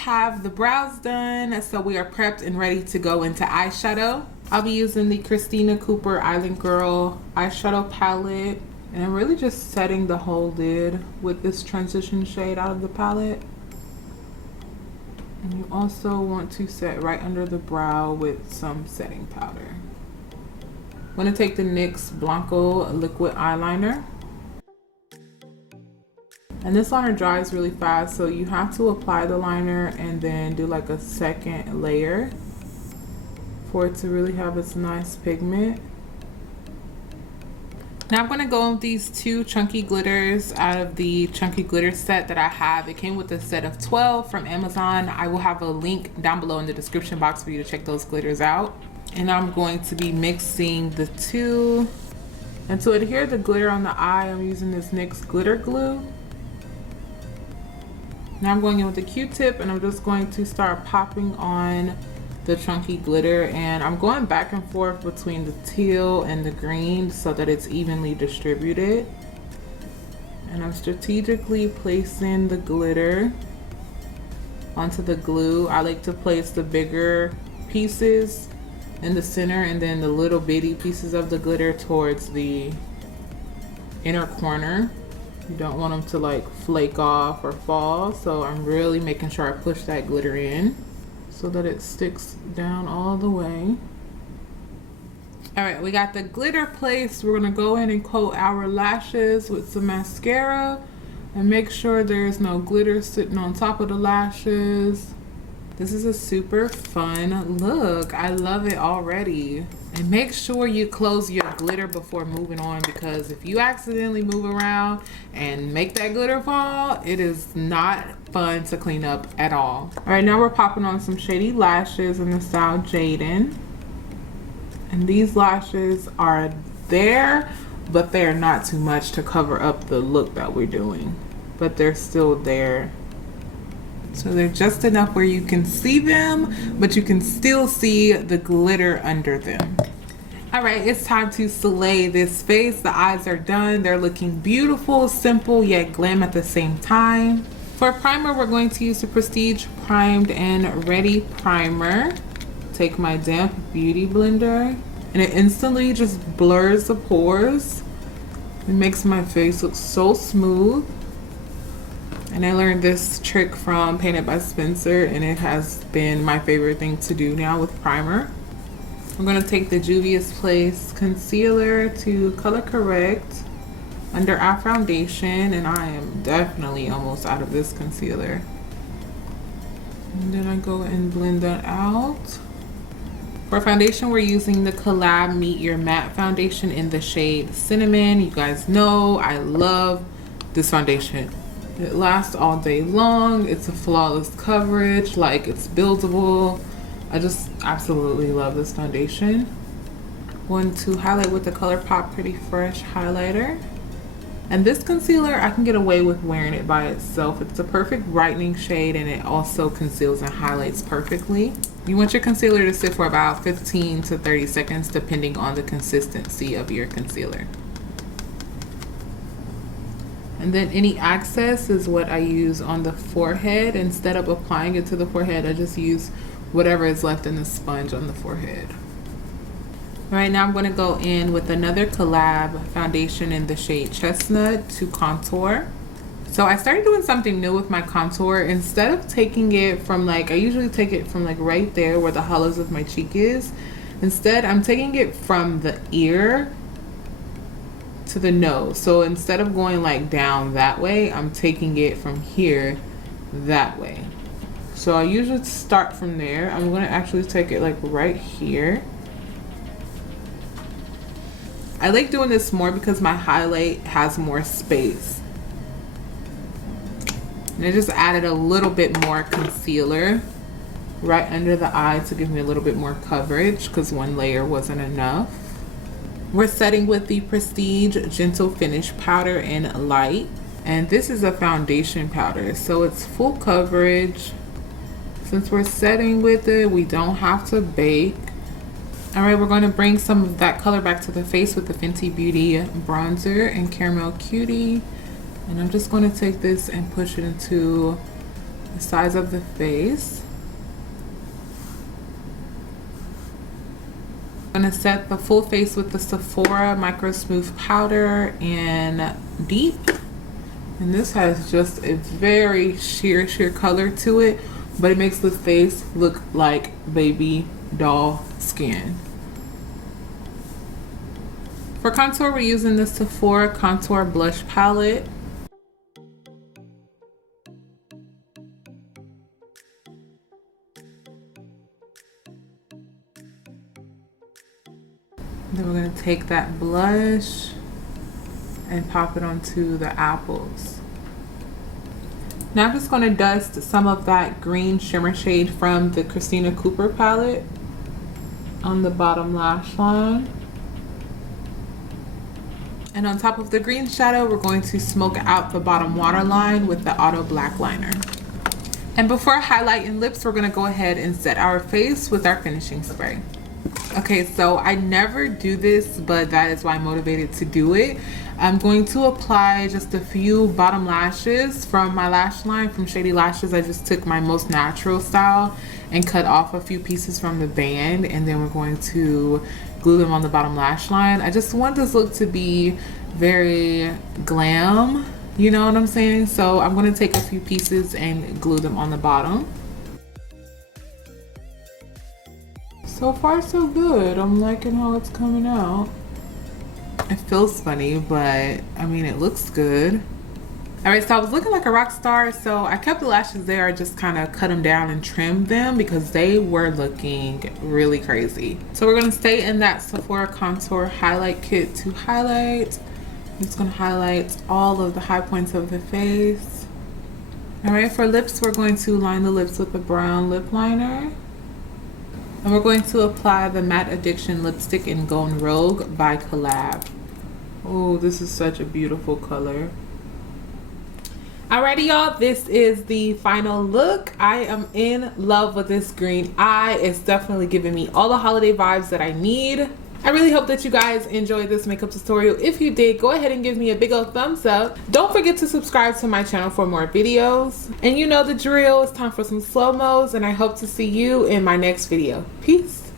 have the brows done, so we are prepped and ready to go into eyeshadow. I'll be using the Christina Cooper Island Girl eyeshadow palette, and I'm really just setting the whole lid with this transition shade out of the palette. And you also want to set right under the brow with some setting powder. I'm going to take the NYX Blanco liquid eyeliner. And this liner dries really fast, so you have to apply the liner and then do like a second layer for it to really have its nice pigment. Now I'm going to go with these two chunky glitters out of the chunky glitter set that I have. It came with a set of 12 from Amazon. I will have a link down below in the description box for you to check those glitters out. And I'm going to be mixing the two. And to adhere the glitter on the eye, I'm using this NYX glitter glue. Now I'm going in with a Q-tip and I'm just going to start popping on the chunky glitter, and I'm going back and forth between the teal and the green so that it's evenly distributed. And I'm strategically placing the glitter onto the glue. I like to place the bigger pieces in the center and then the little bitty pieces of the glitter towards the inner corner. You don't want them to like flake off or fall, so I'm really making sure I push that glitter in so that it sticks down all the way. All right, we got the glitter placed. We're gonna go in and coat our lashes with some mascara and make sure there's no glitter sitting on top of the lashes. This is a super fun look. I love it already. And make sure you close your glitter before moving on, because if you accidentally move around and make that glitter fall, it is not fun to clean up at all. All right, now we're popping on some shady lashes in the style Jaden. And these lashes are there, but they're not too much to cover up the look that we're doing, but they're still there. So they're just enough where you can see them, but you can still see the glitter under them. All right, it's time to slay this face. The eyes are done. They're looking beautiful, simple, yet glam at the same time. For primer, we're going to use the Prestige Primed and Ready Primer. Take my damp beauty blender, and it instantly just blurs the pores. It makes my face look so smooth. And I learned this trick from Painted by Spencer, and it has been my favorite thing to do now with primer. I'm going to take the Juvia's Place concealer to color correct under our foundation, and I am definitely almost out of this concealer. And then I go and blend that out. For foundation, we're using the Collab Meet Your Matte foundation in the shade Cinnamon. You guys know I love this foundation. It lasts all day long. It's a flawless coverage, like it's buildable. I just absolutely love this foundation. Going to highlight with the ColourPop Pretty Fresh highlighter. And this concealer, I can get away with wearing it by itself. It's a perfect brightening shade, and it also conceals and highlights perfectly. You want your concealer to sit for about 15 to 30 seconds depending on the consistency of your concealer. And then any excess is what I use on the forehead. Instead of applying it to the forehead, I just use whatever is left in the sponge on the forehead. All right, now I'm going to go in with another Collab foundation in the shade Chestnut to contour. So I started doing something new with my contour. Instead of taking it from like, I usually take it from like right there where the hollows of my cheek is. Instead, I'm taking it from the ear to the nose. So instead of going like down that way, I'm taking it from here that way. So I usually start from there. I'm going to actually take it like right here. I like doing this more because my highlight has more space. And I just added a little bit more concealer right under the eye to give me a little bit more coverage because one layer wasn't enough. We're setting with the Prestige Gentle Finish Powder in Light. And this is a foundation powder, so it's full coverage. Since we're setting with it, we don't have to bake. All right, we're going to bring some of that color back to the face with the Fenty Beauty bronzer and Caramel Cutie. And I'm just going to take this and push it into the sides of the face. I'm going to set the full face with the Sephora Micro Smooth Powder in Deep. And this has just a very sheer color to it, but it makes the face look like baby doll skin. For contour, we're using the Sephora Contour Blush Palette. Then we're going to take that blush and pop it onto the apples. Now I'm just going to dust some of that green shimmer shade from the Christina Cooper palette on the bottom lash line. And on top of the green shadow, we're going to smoke out the bottom waterline with the Auto Black Liner. And before highlighting lips, we're going to go ahead and set our face with our finishing spray. Okay, so I never do this, but that is why I'm motivated to do it. I'm going to apply just a few bottom lashes from my lash line from Shady Lashes. I just took my most natural style and cut off a few pieces from the band, and then we're going to glue them on the bottom lash line. I just want this look to be very glam, you know what I'm saying? So I'm going to take a few pieces and glue them on the bottom. So far so good. I'm liking how it's coming out. It feels funny, but I mean, it looks good. All right, so I was looking like a rock star, so I kept the lashes there. I just kind of cut them down and trimmed them because they were looking really crazy. So we're gonna stay in that Sephora Contour Highlight Kit to highlight. I'm just gonna highlight all of the high points of the face. All right, for lips, we're going to line the lips with a brown lip liner. And we're going to apply the Matte Addiction lipstick in Gone Rogue by Collab. Oh, this is such a beautiful color. Alrighty, y'all, this is the final look. I am in love with this green eye. It's definitely giving me all the holiday vibes that I need. I really hope that you guys enjoyed this makeup tutorial. If you did, go ahead and give me a big old thumbs up. Don't forget to subscribe to my channel for more videos. And you know the drill, it's time for some slow-mos, and I hope to see you in my next video. Peace.